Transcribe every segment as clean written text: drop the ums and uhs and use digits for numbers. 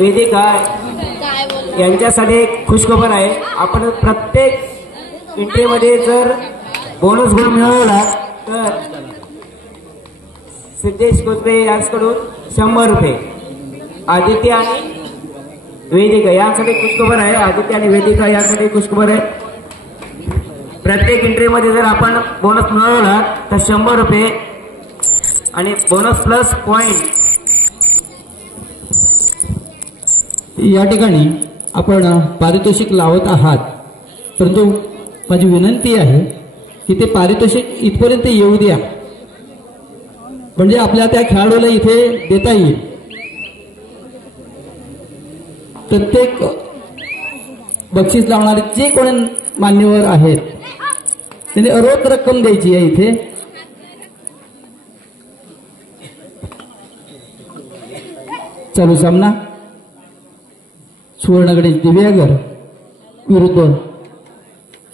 वेदिका यांच्यासाठी एक खुशखबर आहे. आपण प्रत्येक एंट्रीमध्ये जर बोनस गुण मिळवला तर सिद्धेश कोत्रे यांच्याकडून 100 रुपये. आदित्य आणि वेदिका यांसाठी खुशखबर आहे. आदित्य आणि वेदिका यांसाठी खुशखबर आहे. प्रत्येक एंट्रीमध्ये जर आपण बोनस मिळवला तर 100 रुपये आणि बोनस प्लस पॉइंट. या ठिकाणी आपण पारितोषिक लावत आहात, परंतु माझी विनंती आहे की ते पारितोषिक इथपर्यंत येऊ द्या, म्हणजे आपल्या त्या खेळाडूला इथे देता येईल. प्रत्येक बक्षीस लावणारे जे कोणी मान्यवर आहेत त्यांनी रोख रक्कम द्यायची आहे इथे. चालू सामना सुवर्णगणेश दिव्यागर विरुद्ध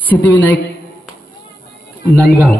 सिद्धिविनायक नांदगाव.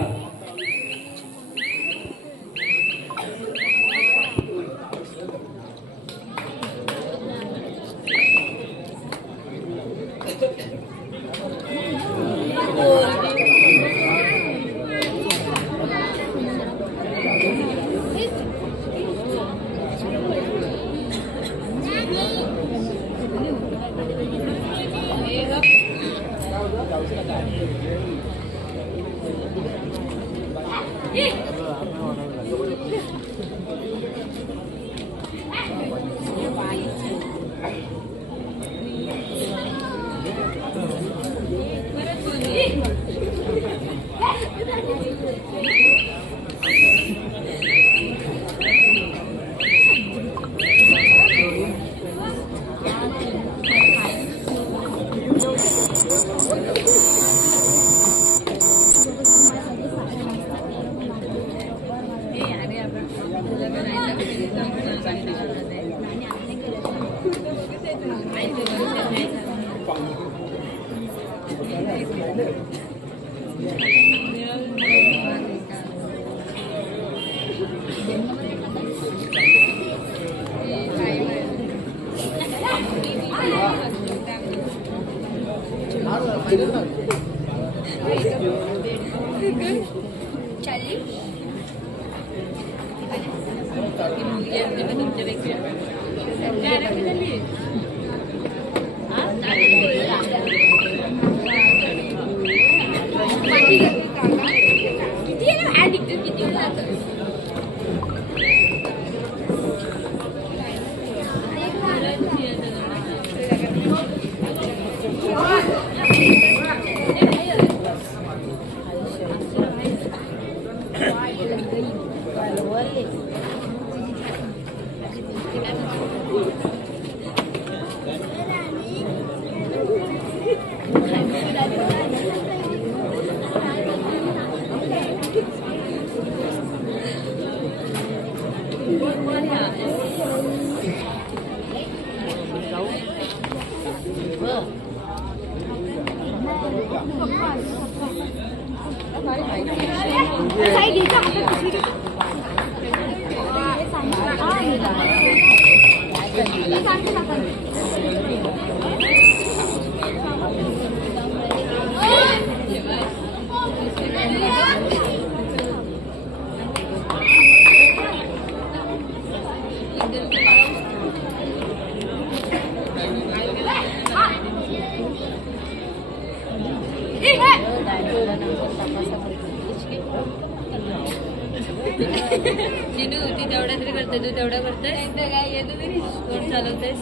जिनू ती तेवढा तरी करते, तू तेवढा करतेस काय येतो तरी कोण चालवतेस.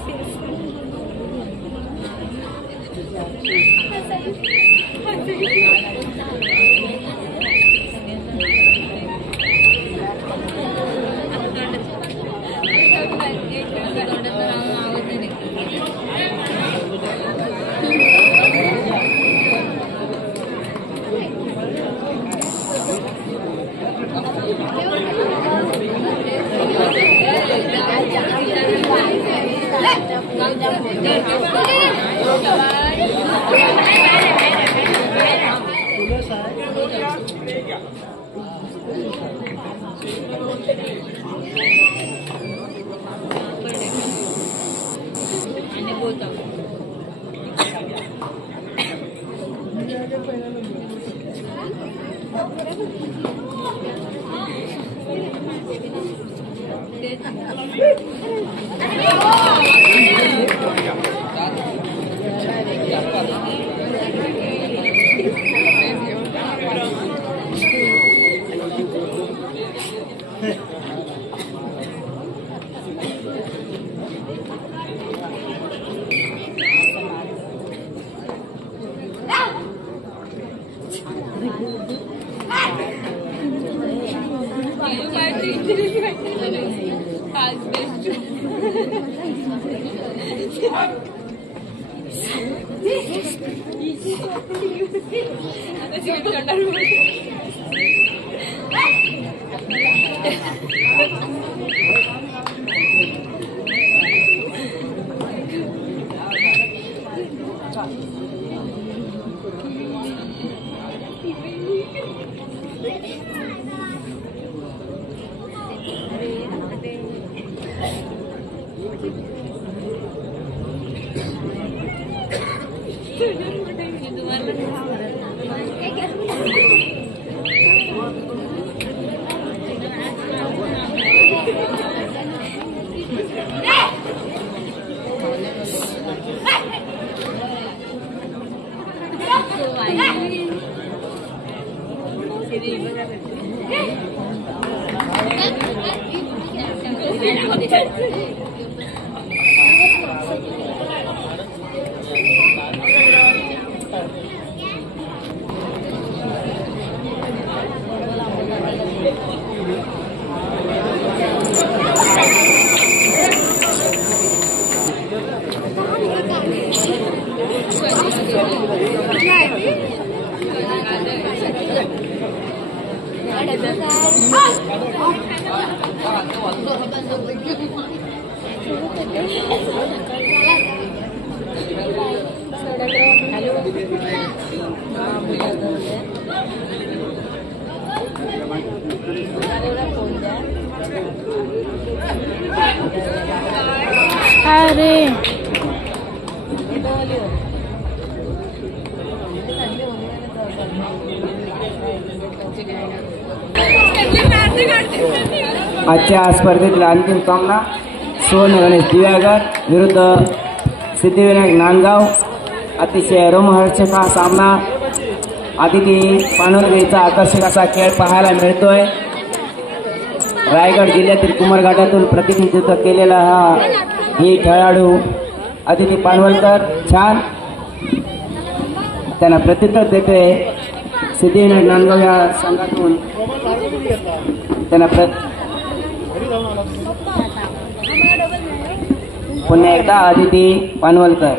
होता. आजच्या स्पर्धेतील अंतिम सामना सुवर्ण गणेश दिव्यागर विरुद्ध सिद्धिविनायक नांदगाव. अतिशय रोमहर्षक हा सामना आदिती पानोरगेचा आकर्षक असा खेळ पाहायला मिळतोय. रायगड जिल्ह्यातील कुमारघाटातून प्रतिनिधित्व केलेला ही खेळाडू आदिती पानवलकर छान त्यांना प्रत्युत्तर देते. सिद्धिविनायक नांदगाव या संघातून त्यांना पुन्हा एकदा आदिती पानवलकर.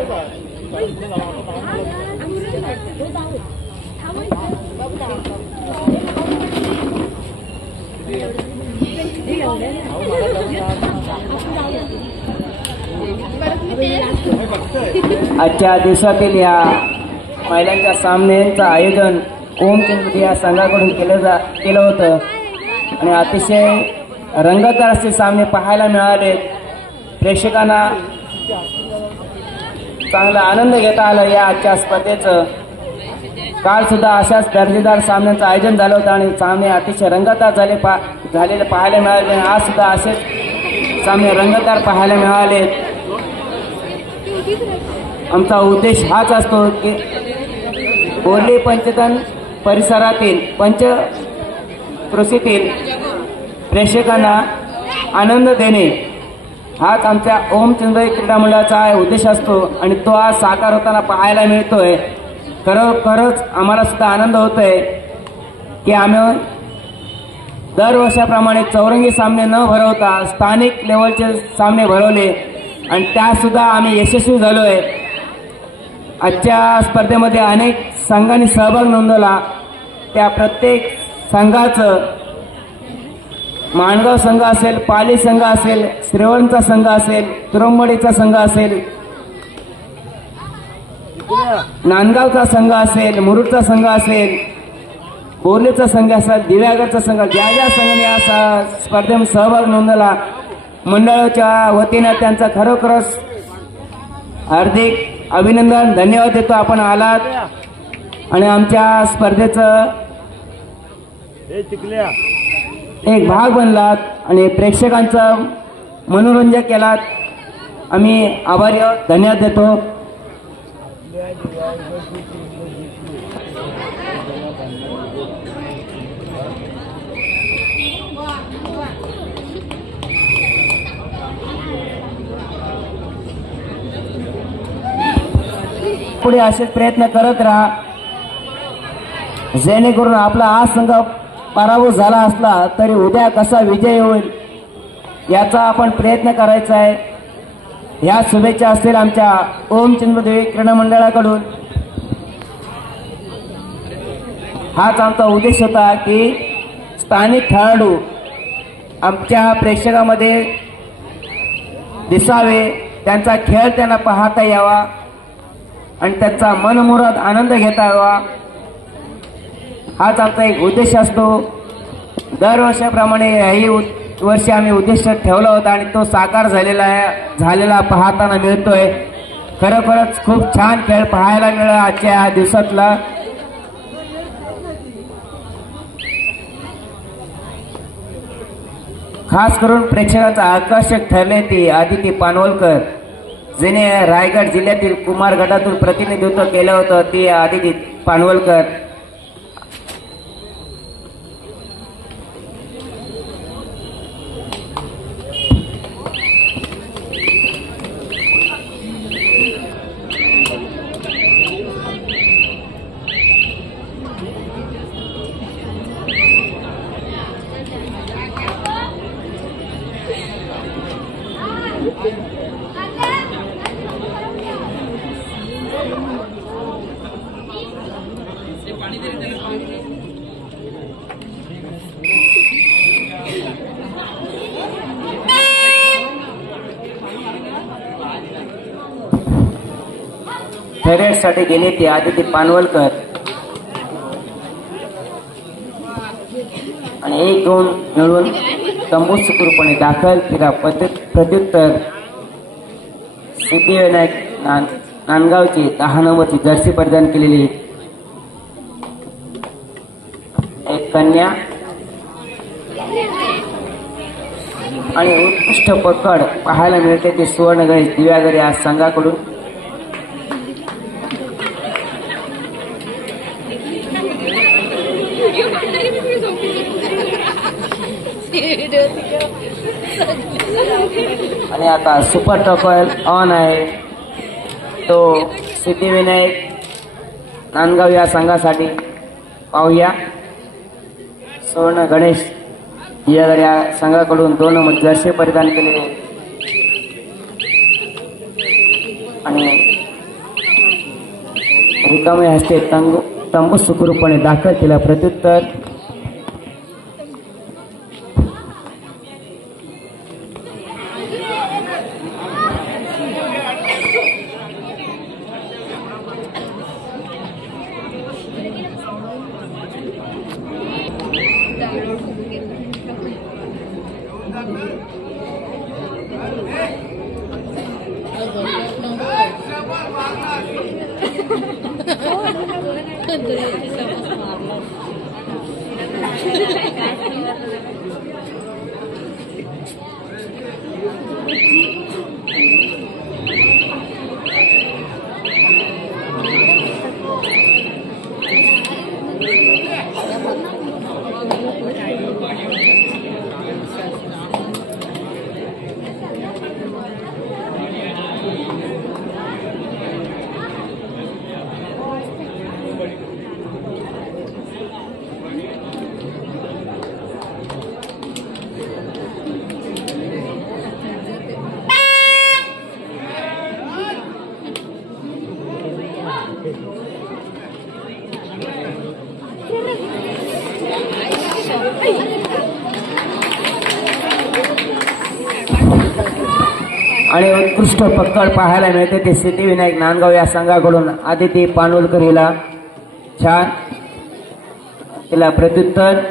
आजच्या दिवसातील या महिलांच्या सामन्यांचं आयोजन ओमचंद या संघाकडून केलं होतं आणि अतिशय रंगतदार असे सामने पाहायला मिळाले. प्रेक्षकांना चांगला आनंद घेता आला या आजच्या स्पर्धेचं. काल सुद्धा अशाच दर्जेदार सामन्यांचं आयोजन झालं होतं आणि सामने अतिशय रंगतदार झालेले पाहायला मिळाले. आज सुद्धा असेच सामने रंगतदार पाहायला मिळाले. आमचा उद्देश हाच असतो की बोर्ली पंचतन परिसरातील पंचक्रोशीतील प्रेक्षकांना आनंद देणे हाच आमच्या ओमचंद्र क्रीडा मंडळाचा उद्देश असतो आणि तो आज साकार होताना पाहायला मिळतोय. खरोखरच आम्हाला सुद्धा आनंद होतोय की आम्ही दरवर्षाप्रमाणे चौरंगी सामने न भरवता स्थानिक लेवलचे सामने भरवले आणि त्यात सुद्धा आम्ही यशस्वी झालोय. आजच्या स्पर्धेमध्ये अनेक संघांनी सहभाग नोंदवला. त्या प्रत्येक संघाचं माणगाव संघ असेल, पाली संघ असेल, श्रीवळचा संघ असेल, तुरंबडीचा संघ असेल, नांदगावचा संघ असेल, मुरुडचा संघ असेल, बोर्लीचा संघ असेल, दिव्यागरचा संघ, ज्या ज्या संघाने या स्पर्धेमध्ये सहभाग नोंदवला मंडळाच्या वतीनं त्यांचा खरोखरच हार्दिक अभिनंदन, धन्यवाद देतो आपण आलात आणि आमच्या स्पर्धेचं एक भाग बनलात आणि प्रेक्षकांचं मनोरंजन केलात. आम्ही आभारी आहोत, धन्यवाद देतो. पुढे असेच प्रयत्न करत राहा, जेणेकरून आपला हा संघ पराभूत झाला असला तरी उद्या कसा विजय होईल याचा आपण प्रयत्न करायचा आहे. ह्या शुभेच्छा असतील आमच्या ओम चंद्रदेवी क्रीडा मंडळाकडून. हाच आमचा उद्देश होता की स्थानिक खेळाडू आमच्या प्रेक्षकामध्ये दिसावे, त्यांचा खेळ त्यांना पाहता यावा आणि त्यांचा मनमुराद आनंद घेता यावा, हाच आमचा एक उद्देश असतो. दरवर्षाप्रमाणे याही वर्षी आम्ही उद्देश ठेवला होता आणि तो साकार झालेला पाहताना मिळतोय. खरोखरच खूप छान खेळ पाहायला मिळाला आजच्या दिवसातला. खास करून प्रेक्षकांचं आकर्षक ठरले ते आदिती पानवलकर, जिने रायगड जिल्ह्यातील कुमार गटातून प्रतिनिधित्व केलं होतं. ती आदिती पानवलकर. साठी गेले ती आदिती पानवलकर आणि 1-2 मिळून तंबू सुखरूपणे दाखल. तिला प्रत्युत्तर सिद्धिविनायक नांदगावची 10 नंबरची जर्सी परिधान केलेली एक कन्या आणि उत्कृष्ट पकड पाहायला मिळते ती सुवर्ण गणेश दिव्यागरी या संघाकडून. आणि आता सुपर टॉपर ऑन आहे तो सिद्धिविनायक नांदगाव या संघासाठी. पाहूया सुवर्ण गणेश या संघाकडून 2 नंबर जर्सी परिधान केलेले आणि रिकामे हस्ते तंबू सुखरूपणे दाखल केला. प्रत्युत्तर आणि उत्कृष्ट पकड पाहायला मिळते ते सिद्धिविनायक नांदगाव या संघाकडून. आदिती पानवलकर हिला छान तिला प्रत्युत्तर.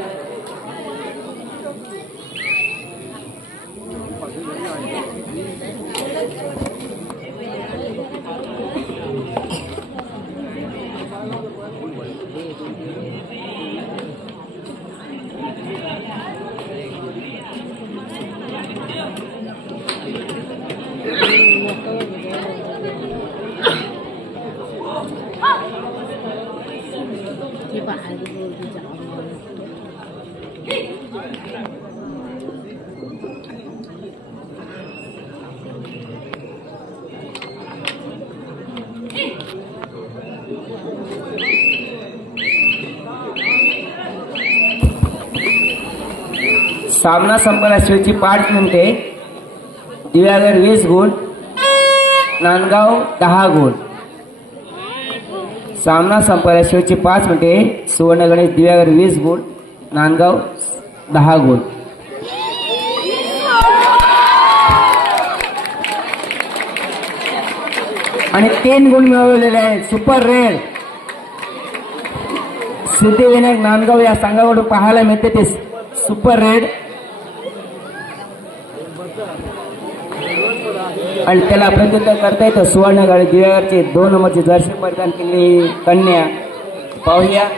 सामना संपला शेवटची 5 मिनिटे. दिव्यागर 20 गुण, नांदगाव 10 गुण. सामना संपला शेवटची 5 मिनिटे. सुवर्ण गणेश दिव्यागर 20 गुण, नांदगाव 10 गुण. आणि 3 गुण मिळवलेले आहेत. सुपर रेड सिद्धिविनायक नांदगाव या संघाकडून पाहायला मिळते ते सुपर रेड. आणि त्याला प्रत्युत्तर करता येतं. सुवर्ण गणेश दिव्यागरची 2 नंबरची जर्सी परिधान केलेली कन्या पाहूया.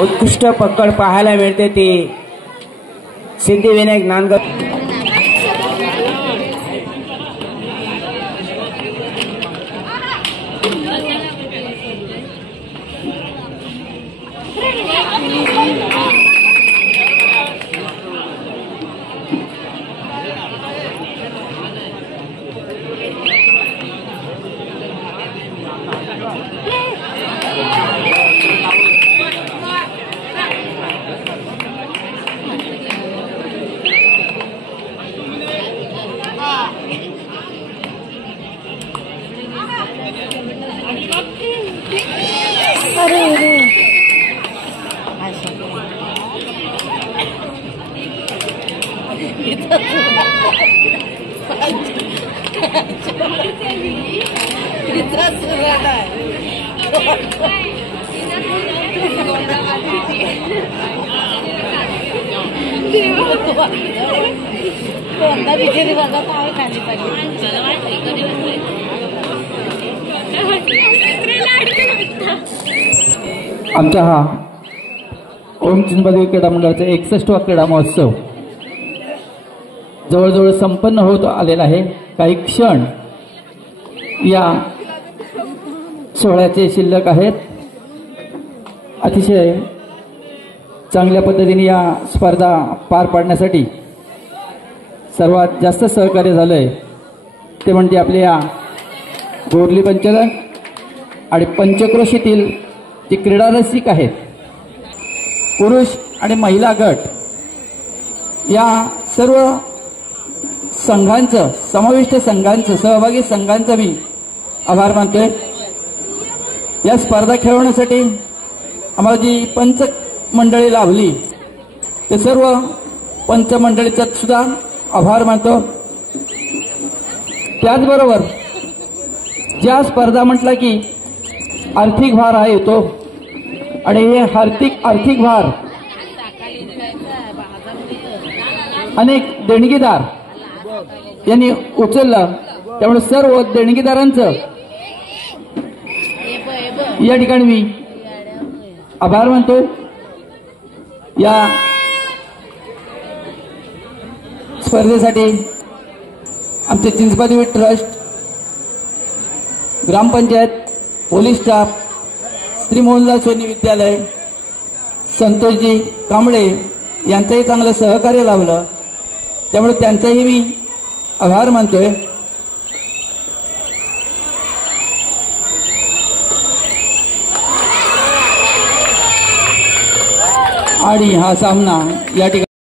उत्कृष्ट पकड पाहायला मिळते ती सिद्धिविनायक नांदगाव. आमचा हा ओम चिंचबद्री क्रीडा मंडळाचा 61वा क्रीडा महोत्सव जवळजवळ संपन्न होत आलेला आहे. काही क्षण या सोहळ्याचे शिल्लक आहेत. अतिशय चांगल्या पद्धतीने या स्पर्धा पार पाडण्यासाठी सर्वात जास्त सहकार्य झालंय ते म्हणजे आपले या गोरली पंचगण आणि पंचक्रोशीतील जे क्रीडा रसिक आहेत, पुरुष आणि महिला गट या सर्व संघांचं, समाविष्ट संघांचं, सहभागी संघांचा मी आभार मानतोय. या स्पर्धा खेळवण्यासाठी आम्हाला जी पंच मंडळी लाभली ते सर्व पंच मंडळीचा सुद्धा आभार मानतो. त्याचबरोबर ज्या स्पर्धा म्हटलं की आर्थिक भार हा येतो आणि हे आर्थिक भार अनेक देणगीदार यांनी उचललं, त्यामुळे सर्व देणगीदारांचं या ठिकाणी मी आभार मानतो. या स्पर्धेसाठी आमचे Chinchpadevi trust, grampanchayat, police staff, Shri Mohanlal Soni विद्यालय, संतोषजी कांबळे यांचंही चांगलं सहकार्य लाभलं, त्यामुळे त्यांचाही मी आभार मानतोय. आणि हा सामना या ठिकाणी